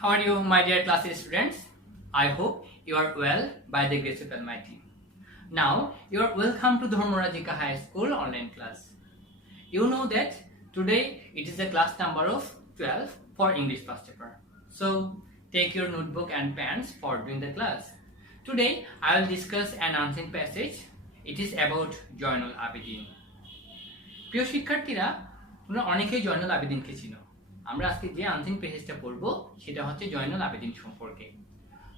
How are you, my dear class students? I hope you are well by the grace of Almighty. Now, you are welcome to Dharmarajika High School online class. You know that today it is the class number of 12 for English first paper. So, take your notebook and pens for doing the class. Today, I will discuss an ancient passage. It is about Zainul Abedin. প্রিয় শিক্ষার্থীরা, তোমরা অনেকেই জয়নুল আবেদিনকে চিনো। আমরা আজকে যে unseen পেজটা পড়ব সেটা হচ্ছে জয়নুল আবেদিন সম্পর্কে।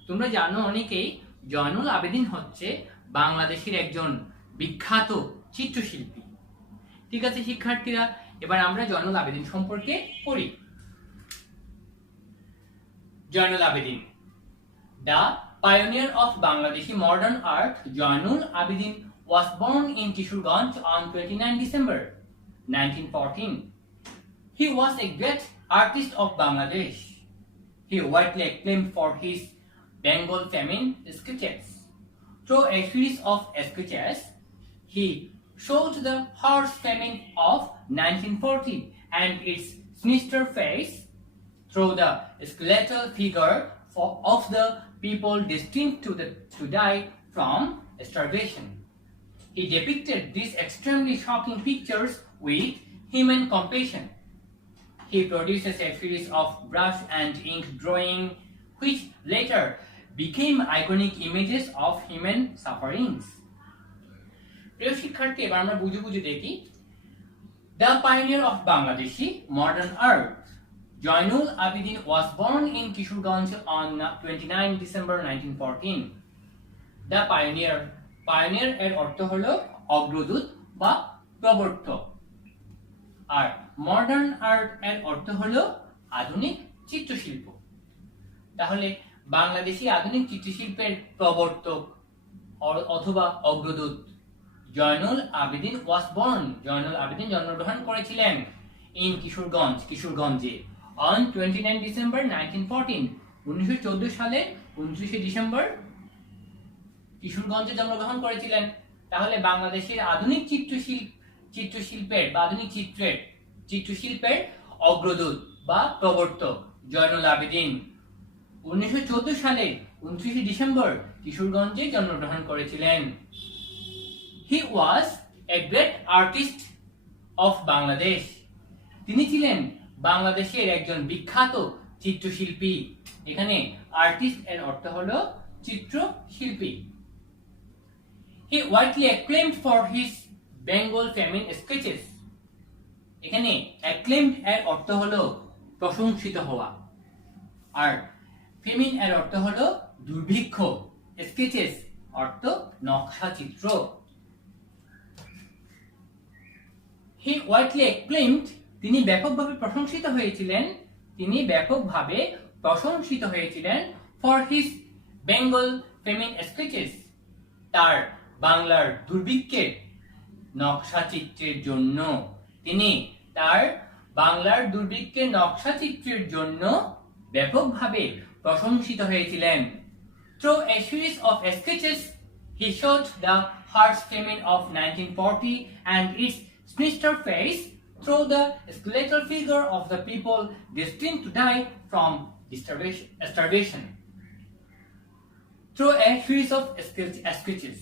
তোমরা জানো অনেকেই জয়নুল আবেদিন হচ্ছে বাংলাদেশের একজন বিখ্যাত চিত্রশিল্পী। ঠিক আছে শিক্ষার্থীরা, এবার আমরা জয়নুল আবেদিন সম্পর্কে পড়ি। Zainul Abedin, the pioneer of Bangladeshi modern art, Jainul Abidin was born in Kishorganj on 29 December 1914. He was a great artist of Bangladesh. He widely acclaimed for his Bengal famine sketches. Through a series of sketches, he showed the harsh famine of 1940 and its sinister face through the skeletal figure of the people destined to die from starvation. He depicted these extremely shocking pictures with human compassion. He produces a series of brush and ink drawing which later became iconic images of human sufferings. প্রিয় শিক্ষার্থী, এবার আমরা বুঝে বুঝে দেখি। The pioneer of Bangladeshi modern art, Jainul Abidin was born in Kishorganj on 29 December 1914. The pioneer এর অর্থ হলো অগ্রদূত বা প্রবর্তক, আর মডার্ন আর্ট এর অর্থ হলো আধুনিক চিত্রশিল্প। তাহলে বাংলাদেশি আধুনিক চিত্রশিল্পের প্রবর্তক অথবা অগ্রদূত জয়নুল আবেদিন ওয়াজ বর্ন, জয়নুল আবেদিন জন্মগ্রহণ করেছিলেন ইন কিশোরগঞ্জে অন 29 ডিসেম্বর 1914, 1914 সালে 29 ডিসেম্বর কিশোরগঞ্জে জন্মগ্রহণ করেছিলেন। তাহলে বাংলাদেশের আধুনিক চিত্রশিল্পের বা আধুনিক চিত্রশিল্পের অগ্রদূত বা প্রবর্তক জয়নুল আবেদিন 1914 সালে 29 ডিসেম্বর কিশোরগঞ্জে জন্মগ্রহণ করেছিলেন। He was a great artist of Bangladesh. তিনি ছিলেন বাংলাদেশের একজন বিখ্যাত চিত্রশিল্পী। এখানে আর্টিস্ট এর অর্থ হলো চিত্রশিল্পী। He widely acclaimed for his Bengal famine sketches. এখানে acclaimed এর অর্থ হলো প্রশংসিত হওয়া, আর ফেমিন এর অর্থ হলো দুর্ভিক্ষ, sketches অর্থ নকশা চিত্র। He widely acclaimed, তিনি ব্যাপকভাবে প্রশংসিত হয়েছিলেন for his Bengal famine sketches, তার বাংলার দুর্ভিক্ষের নকশা চিত্রের জন্য। তিনি তার বাংলার দুর্ভিক্ষের নকশা চিত্রের জন্য ব্যাপকভাবে প্রশংসিত হয়েছিলেন। Through a series of sketches, he showed the harsh famine of 1940 and its sinister face through the skeletal figure of the people destined to die from starvation. Through a series of sketches,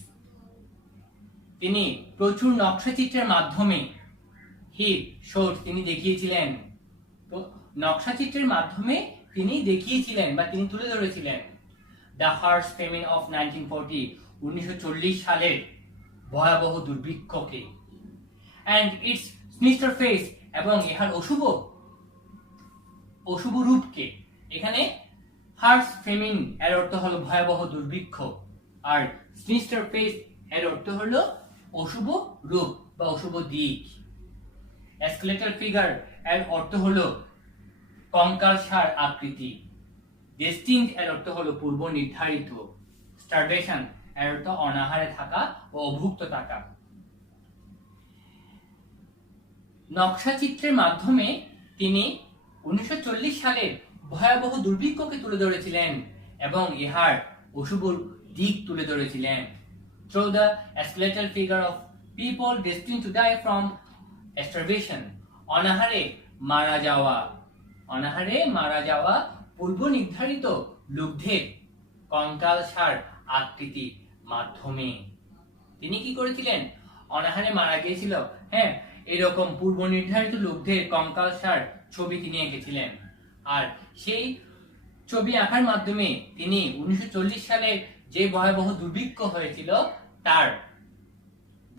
তিনি প্রচুর নকশাচিত্রের মাধ্যমে তিনি দেখিয়েছিলেন বা তিনি তুলে ধরেছিলেন the harsh famine of 1940, 1940 সালের ভয়াবহ দুর্ভিক্ষকে, and its sinister face, এবং ইহার অশুভ রূপকে। এখানে harsh famine এর অর্থ হলো ভয়াবহ দুর্ভিক্ষ, আর sinister face এর অর্থ হলো অশুভ রূপ বা অশুভ দিক। skeletal figure এর অর্থ হলো কঙ্কালসার আকৃতি। destined এর অর্থ হলো পূর্ব নির্ধারিত। starvation এর অর্থ অনাহারে থাকা ও অভুক্ত থাকা। নকশা চিত্রের মাধ্যমে তিনি 1940 সালের ভয়াবহ দুর্ভিক্ষকে তুলে ধরেছিলেন এবং ইহার অশুভ দিক তুলে ধরেছিলেন। Through the skeletal figure of people destined to die from starvation, অনাহারে মারা যাওয়া পূর্ব নির্ধারিত লুব্ধের কঙ্কালসার আকৃতির মাধ্যমে। তিনি কি করেছিলেন? অনাহারে মারা গিয়েছিল, হ্যাঁ, এরকম পূর্ব নির্ধারিত লুব্ধের কঙ্কালসার ছবি তিনি এঁকেছিলেন। আর সেই ছবি আঁকার মাধ্যমে তিনি 1940 সালে যে ভয়াবহ দুর্ভিক্ষ হয়েছিল তার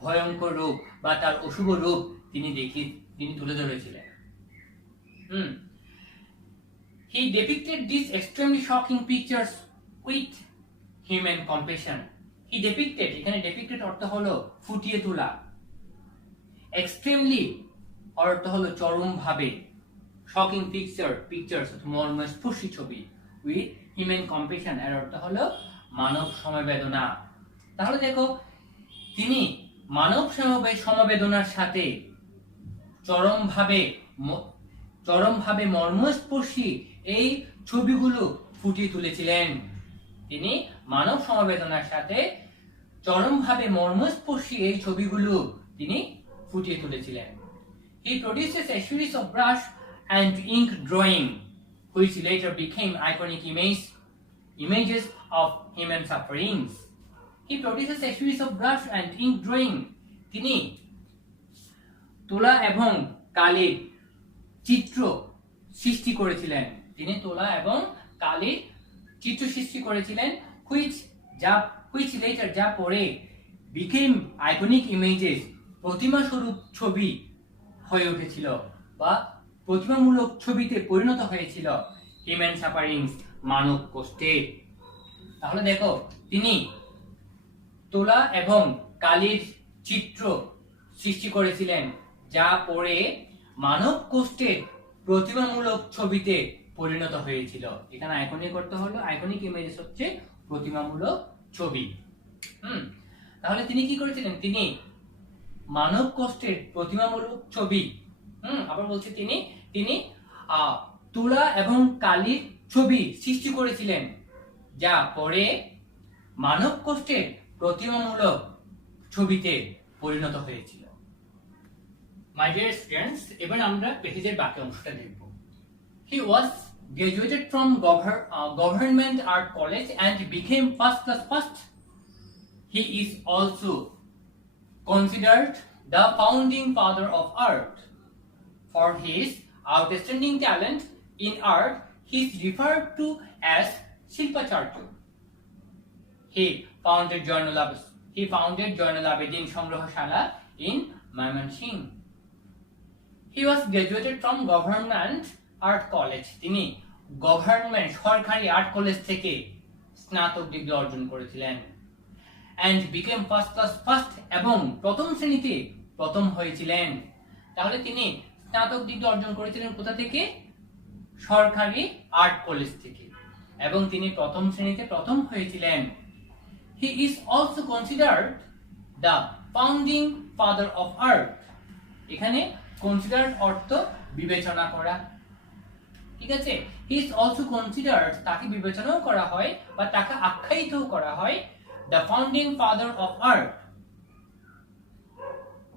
ভয়ঙ্কর রূপ বা তার অশুভ রূপ তিনি তুলে ধরেছিলেন। He depicted these extremely shocking pictures with human compassion. He depicted, এখানে depicted অর্থ হলো ফুটিয়ে তোলা, extremely অর্থ হলো চরম ভাবে, shocking pictures মর্মস্পর্শী ছবি, with human compassion এর অর্থ হলো মানব সমবেদনা। তাহলে দেখো, তিনি মানব সমবেদনার সাথে চরমভাবে মর্মস্পর্শী এই ছবিগুলো ফুটিয়ে তুলেছিলেন। তিনি মানব সমবেদনার সাথে চরমভাবে মর্মস্পর্শী এই ছবিগুলো তিনি ফুটিয়ে তুলেছিলেন। He produces a series of brush and ink drawing which later became iconic images of human sufferings. He produces a series of brush and ink drawing. তিনি তুলা এবং কালির চিত্র সৃষ্টি করেছিলেন। which later যা পরে became iconic images প্রতিমা স্বরূপ ছবি হয়ে উঠেছিল বা প্রতিমামূলক ছবিতে পরিণত হয়েছিল হিউম্যান সাফারিংস, মানব কষ্টে। তাহলে দেখো, তিনি তুলা এবং কালির চিত্র সৃষ্টি করেছিলেন যা পরে মানব কষ্টের প্রতিমামূলক ছবিতে পরিণত হয়েছিল। এখানে আইকনিক করতে হলো, আইকনিক ইমেজেস হচ্ছে প্রতিমামূলক ছবি। তাহলে তিনি কি করেছিলেন? তিনি মানব কষ্টের প্রতিমামূলক ছবি, আবার বলছি, তিনি তুলা এবং কালির ছবি সৃষ্টি করেছিলেন যা পরে মানব কষ্টের প্রতিমামূলক ছবিতে পরিণত হয়েছিল। মাই ডিয়ার স্টুডেন্টস, এবার আমরা পেজের বাকি অংশটা দেখব। He was graduated from Government Art College and became first class first. He is also considered the founding father of art. For his outstanding talent in art, he is referred to as Shilpacharya. He founded Joynal Abedin Sangrohashala in Mymensingh. He was graduated from Government Art College. তিনি government সরকারি art college থেকে স্নাতক degree অর্জন করেছিলেন। and became first class first এবং প্রথম শ্রেণীতে প্রথম হয়েছিলেন। তাহলে তিনি স্নাতক ডিগ্রি অর্জন করেছিলেন কোথা থেকে? সরকারি আর্ট কলেজ থেকে, এবং তিনি প্রথম শ্রেণীতে প্রথম হয়েছিলেন। He is also considered the founding father of art. এখানে considered অর্থ বিবেচনা করা, ঠিক আছে? He is also considered, তাকে বিবেচনাও করা হয় বা তাকে আখ্যায়িতও করা হয় the founding father of art,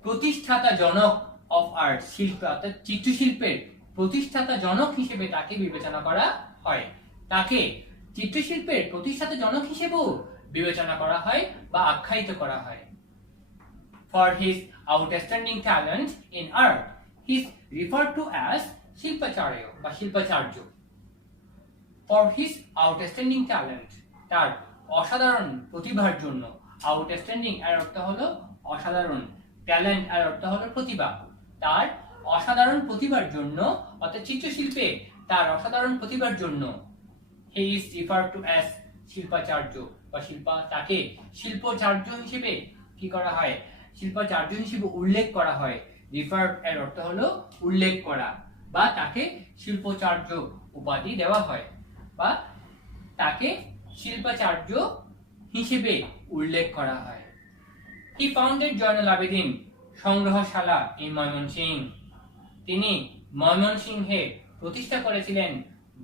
প্রতিষ্ঠাতা জনক of art, শিল্প অর্থাৎ চিত্রশিল্পের প্রতিষ্ঠাতা জনক হিসেবে তাকে বিবেচনা করা হয়। তাকে চিত্রশিল্পের প্রতিষ্ঠাতা জনক হিসেবেও বিবেচনা করা হয় বা আখ্যায়িত করা হয়। For his outstanding talent in art, he is referred to as Shilpacharya বা শিল্পাচার্য। For his outstanding talent, তার অসাধারণ প্রতিভার জন্য, আউটস্ট্যান্ডিং এর অর্থ হলো অসাধারণ, ট্যালেন্ট এর অর্থ হলো প্রতিভা, তার অসাধারণ প্রতিভার জন্য অর্থাৎ চিত্রশিল্পে তার অসাধারণ প্রতিভার জন্য he is referred to as শিল্পাচার্য বা তাকে শিল্পাচার্য হিসেবে কি করা হয়? শিল্পাচার্য হিসেবে উল্লেখ করা হয়। রিফার্ড এর অর্থ হলো উল্লেখ করা, বা তাকে শিল্পাচার্য উপাধি দেওয়া হয় বা তাকে শিল্পাচার্য হিসেবে উল্লেখ করা হয়। He founded জয়নুল আবেদিন সংগ্রহশালা in ময়মনসিংহ। তিনি ময়মনসিংহে প্রতিষ্ঠা করেছিলেন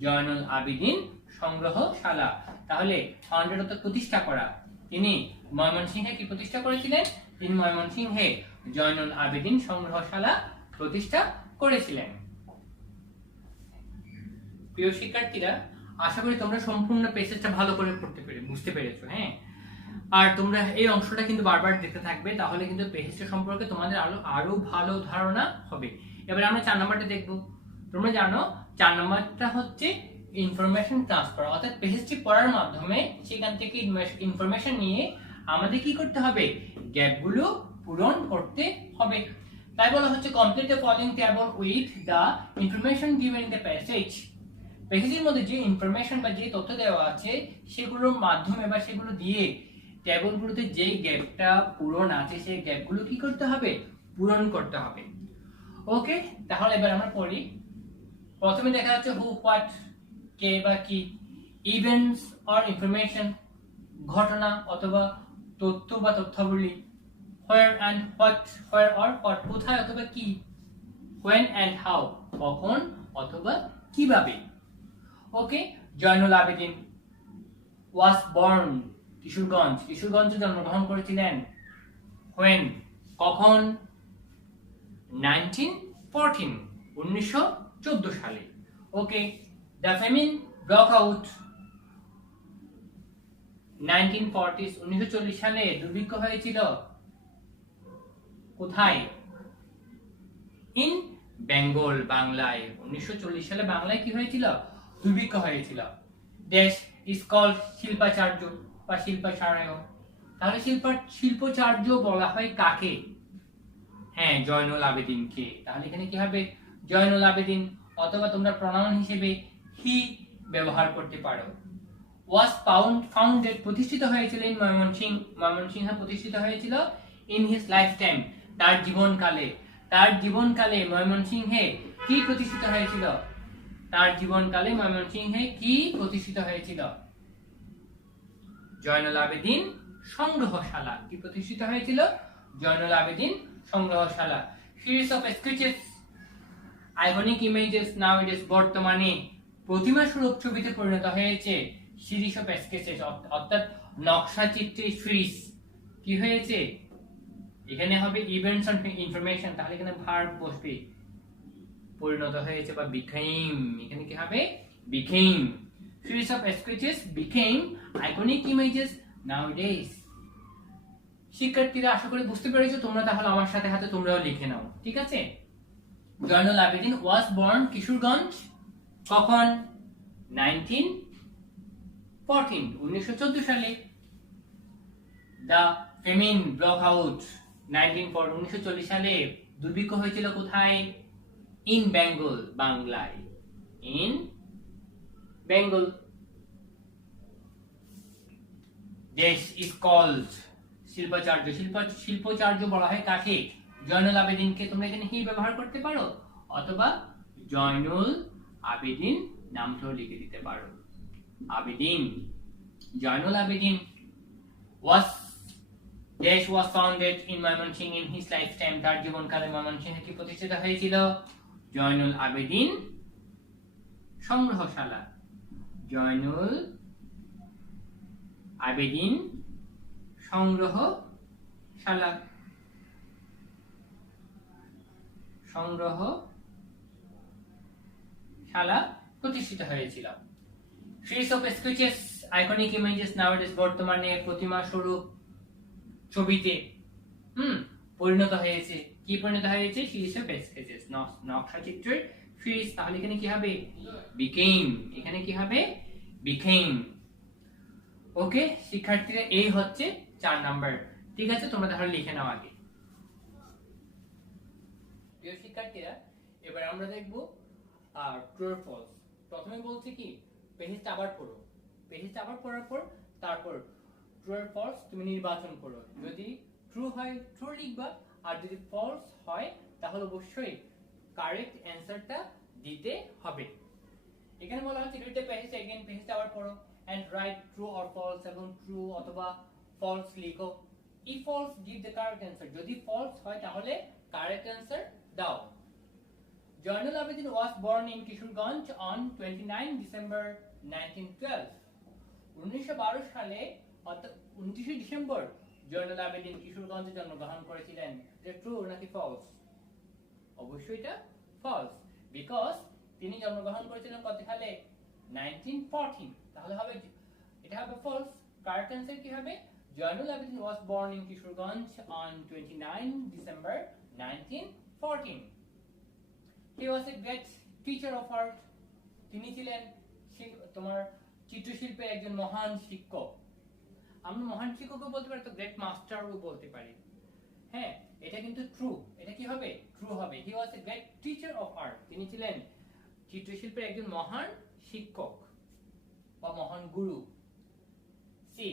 জয়নুল আবেদিন সংগ্রহশালা। তাহলে ফাউন্ডেড অর্থাৎ প্রতিষ্ঠা করা। তিনি ময়মনসিংহে কি প্রতিষ্ঠা করেছিলেন? তিনি ময়মনসিংহে জয়নুল আবেদিন সংগ্রহশালা প্রতিষ্ঠা করেছিলেন। প্রিয় শিক্ষার্থীরা, আশা করি তোমরা সম্পূর্ণ প্যাসেজটা ভালো করে বুঝতে পেরেছো। হ্যাঁ, আর তোমরা এই অংশটা কিন্তু বারবার দেখতে থাকবে, তাহলে কিন্তু প্যাসেজটা সম্পর্কে তোমাদের আরো ভালো ধারণা হবে। এবারে আমরা 4 নাম্বারটা দেখব। তোমরা জানো 4 নাম্বারটা হচ্ছে ইনফরমেশন ট্রান্সফার, অর্থাৎ প্যাসেজটি পড়ার মাধ্যমে সেখান থেকে ইনফরমেশন নিয়ে আমাদের কি করতে হবে, গ্যাপগুলো পূরণ করতে হবে। তাই বলা হচ্ছে complete the following table with the information given in the passage. প্যাসেজের মধ্যে যে ইনফরমেশন বা যে তথ্য দেওয়া আছে সেগুলোর মাধ্যমে বা সেগুলো দিয়ে টেবলগুলোতে যে গ্যাপটা পূরণ আছে সেই গ্যাপগুলো কি করতে হবে, পূরণ করতে হবে। ওকে, তাহলে এবার আমরা পড়ি। প্রথমে দেখা যাচ্ছে হু, হোয়াট, কে বা কি, ইভেন্টস অর ইনফরমেশন, ঘটনা অথবা তথ্য বা তথ্যাবলী, where and what, where or what, কোথায় অথবা কি, when and how, কখন অথবা কিভাবে। ওকে, জয়নুল আবেদিন was born কিশোরগঞ্জে জন্মগ্রহণ করেছিলেন। when, কখন, 1914 সালে। ওকে, the famine broke out 1940 সালে দুর্ভিক্ষ হয়েছিল। কোথায়? ইন বেঙ্গল, বাংলায়। 1940 সালে বাংলায় কি হয়েছিল, দুর্ভিক্ষ হয়েছিল। দেশ ইজ কল্ড শিল্পাচার্য বা শিল্পাচার্য। তাহলে শিল্পাচার্য বলা হয় কাকে? হ্যাঁ, জয়নুল আবেদিনকে। তাহলে এখানে কি হবে, জয়নুল আবেদিন, অথবা তোমরা প্রনাউন হিসেবে হি ব্যবহার করতে পারো। ওয়াজ ফাউন্ডেড, প্রতিষ্ঠিত হয়েছিল ইন ময়মনসিংহে প্রতিষ্ঠিত হয়েছিল ইন হিজ লাইফ টাইম, তার জীবনকালে ময়মনসিংহে কি প্রতিষ্ঠিত হয়েছিল, কি প্রতিষ্ঠিত হয়েছিল? জয়নুল আবেদিন সংগ্রহশালা। কি প্রতিষ্ঠিত হয়েছিল? জয়নুল আবেদিন সংগ্রহশালা। Series of sketches, iconic images, nowadays, বর্তমানে প্রতিমা স্বরূপ ছবিতে পরিণত হয়েছে। সিরিজ অফ স্কেচেস অর্থাৎ নকশা চিত্রের সিরিজ কি হয়েছে? এখানে হবে ইভেন্টস অ্যান্ড ইনফরমেশন, তাহলে এখানে ভার্ব বসবে, পরিণত হয়েছে বা became, এখানে কি হবে, became। Series of sketches became iconic images nowadays। শিক্ষার্থীরা আশা করি বুঝতে পেরেছো তোমরা, তাহলে আমার সাথে হাতে তোমরাও লিখে নাও, ঠিক আছে? জয়নুল আবেদিন was born কিশোরগঞ্জ, কখন? 1914 সালে। The famine broke out 1940 সালে দুর্ভিক্ষ হয়েছিল কোথায়? ইন বেঙ্গল, বাংলায়। ইন বেঙ্গল। দেশ ইজ কল্ড শিল্পাচার্য বলা হয় কাকে? জয়নুল আবেদিনকে। তোমরা এখানে হি ব্যবহার করতে পারো, অথবা জয়নুল আবেদিন নামটাও লিখে দিতে পারো। আবেদিন, জয়নুল আবেদিন দেশ was founded in Mymensingh in his lifetime, তার জীবনকালে ময়মনসিংহে কি প্রতিষ্ঠিত হয়েছিল? জয়নুল আবেদিন সংগ্রহশালা। জয়নুল আবেদিন সংগ্রহশালা প্রতিষ্ঠিত হয়েছিল। Series of sketches, iconic images, nowadays, বর্তমানে প্রতিমা স্বরূপ ছবিতে পরিণত হয়েছে। কি পরিণত হয়েছে? সিরিজ অফ স্কেচেস, নকশা চিত্রের সিরিজ। তাহলে এখানে কি হবে? became। এখানে কি হবে? became। ওকে শিক্ষার্থীরা, এই হচ্ছে 4 নাম্বার, ঠিক আছে? তোমরা তাহলে লিখে নাও আগে। প্রিয় শিক্ষার্থীরা, এবার আমরা দেখব ট্রু অর ফলস। প্রথমে বলছি কি, পেজটা আবার পড়ো। পেজটা আবার পড়ার পর তারপর ট্রু অর ফলস তুমি নির্বাচন করো। যদি ট্রু হয় ট্রু লিখবা, আর যদি ফলস হয় তাহলে অবশ্যই কারেক্ট অ্যানসারটা দিতে হবে। এখানে বলা হচ্ছে রিড দ্য প্যাসেজ अगेन, পেজটা আবার পড়ো and write true or false, এবং ট্রু অথবা ফলস লিখো। if false give the correct answer, যদি ফলস হয় তাহলে কারেক্ট অ্যানসার দাও। Zainul Abedin was born in Kishoreganj on 29 December 1912। 1912 সালে অর্থাৎ 29 ডিসেম্বর জয়নুল আবেদিন কিশোরগঞ্জে জন্মগ্রহণ করেছিলেন। এটা ট্রু নাকি ফলস? অবশ্যই এটা ফলস, বিকজ তিনি জন্মগ্রহণ করেছিলেন কত সালে? 1914 তাহলে হবে এটা হবে false correct answer কি হবে Zainul Abedin was born in Kishoreganj on 29 December 1914 he was a great teacher of art তিনি ছিলেন তোমার চিত্রশিল্পের একজন মহান শিক্ষক আমরা মহান শিক্ষকও বলতে পারি তো গ্রেট মাস্টারও বলতে পারি হ্যাঁ এটা কিন্তু ট্রু এটা কি হবে ট্রু হবে he was a great teacher of art তিনি ছিলেন চিত্রশিল্পের একজন মহান শিক্ষক বা মহান গুরু C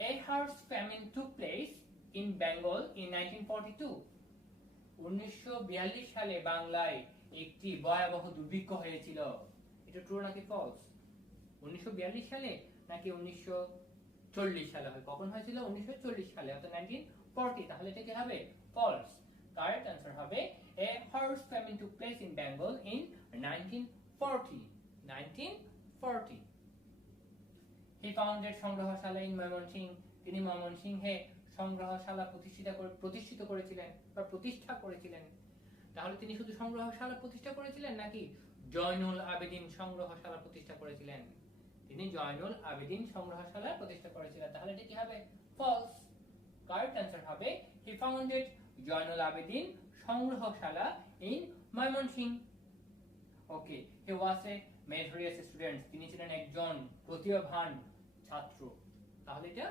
a harsh famine took place in Bengal in 1942 1942 সালে বাংলায় একটি ভয়াবহ দুর্ভিক্ষ হয়েছিল এটা ট্রু নাকি ফলস 1942 সালে নাকি 1940 সালে হয় কখন হয়েছিল 1940 সালে অর্থাৎ 1940 তাহলে এটা কি হবে ফলস কারেক্ট आंसर হবে a harsh famine took place in Bengal in 1940 he founded সংগ্রহশালা in ময়মনসিংহ তিনি ময়মনসিংহে সংগ্রহশালা প্রতিষ্ঠিত করেছিলেন বা প্রতিষ্ঠা করেছিলেন তাহলে তিনি শুধু সংগ্রহশালা প্রতিষ্ঠা করেছিলেন নাকি জয়নুল আবেদিন সংগ্রহশালা প্রতিষ্ঠা করেছিলেন তিনি জয়নুল আবেদিন সংগ্রহশালা প্রতিষ্ঠা করেছিলেন তাহলে এটা কি হবে ফলস কারেক্ট आंसर হবে he founded জয়নুল আবেদিন সংগ্রহশালা in Mymensingh okay he was a meritorious student তিনি ছিলেন একজন প্রতিভাবান ছাত্র তাহলে এটা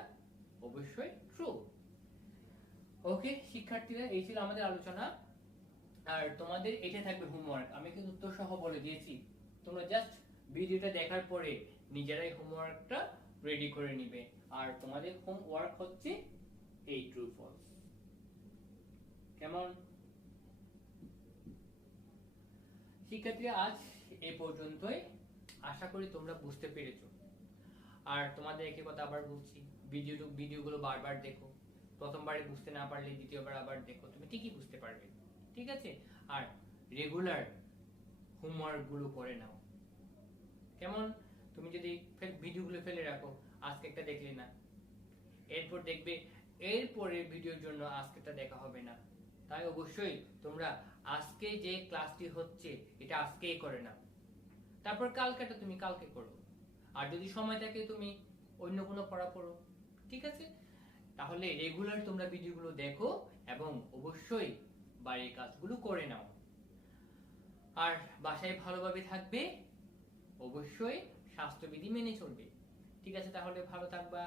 অবশ্যই ট্রু ওকে শিক্ষার্থীরা এই ছিল আমাদের আলোচনা আর তোমাদের এটা থাকবে হোমওয়ার্ক আমি কিন্তু উত্তর সহ বলে দিয়েছি তোমরা জাস্ট ভিডিওটা দেখার পরে নিজেরাই হোমওয়ার্কটা রেডি করে নিবে আর তোমাদের হোমওয়ার্ক হচ্ছে এই ট্রু ফলস কেমন শিক্ষার্থীরা আজ এই পর্যন্তই আশা করি তোমরা বুঝতে পেরেছো আর তোমাদের একই কথা আবার বলছি ভিডিওগুলো বারবার দেখো প্রথমবারে বুঝতে না পারলে দ্বিতীয়বার আবার দেখো তুমি ঠিকই বুঝতে পারবে ঠিক আছে আর রেগুলার হোমওয়ার্ক গুলো করে নাও কেমন তুমি যদি ভিডিওগুলো ফেলে রাখো আজকে একটা দেখলে না এরপর দেখবে এরপরে ভিডিওর জন্য আজকেটা দেখা হবে না তাই অবশ্যই তোমরা আজকে যে ক্লাসটি হচ্ছে এটা আজকেই করে নাও তারপর কালকেটা তুমি কালকে করো আর যদি সময় থাকে তুমি অন্য কোনো পড়া পড়ো ঠিক আছে তাহলে রেগুলার তোমরা ভিডিওগুলো দেখো এবং অবশ্যই বাড়ির কাজগুলো করে নাও আর বাসায় ভালোভাবে থাকবে অবশ্যই স্বাস্থ্যবিধি মেনে চলবে ঠিক আছে তাহলে ভালো থাকবা